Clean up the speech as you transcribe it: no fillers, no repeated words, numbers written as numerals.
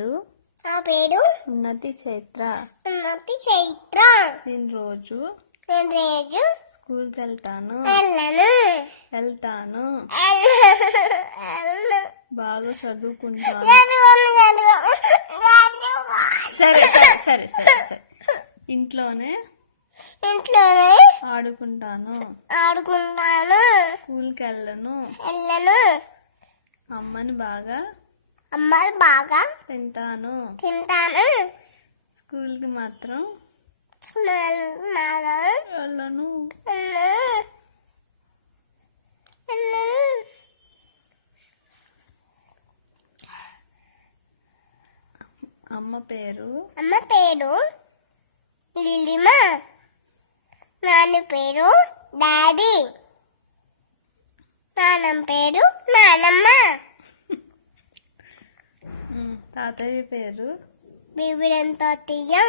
నా పేరు ఉన్నతి చైత్ర. నేను రోజు స్కూల్కి వెళ్తాను. బాగా చదువుకుంటాను. సరే సరే సరే సరే ఇంట్లోనే ఆడుకుంటాను. స్కూల్కి వెళ్ళను. అమ్మని బాగా తింటాను. స్కూల్కి మాత్రం వెళ్ళను. అమ్మ పేరు లిలిమా. నాన్న పేరు డాడీ. నాన్నమ్మ పేరు నానమ్మ. తాతయ్య పేరు బీబీడంతో తీయం.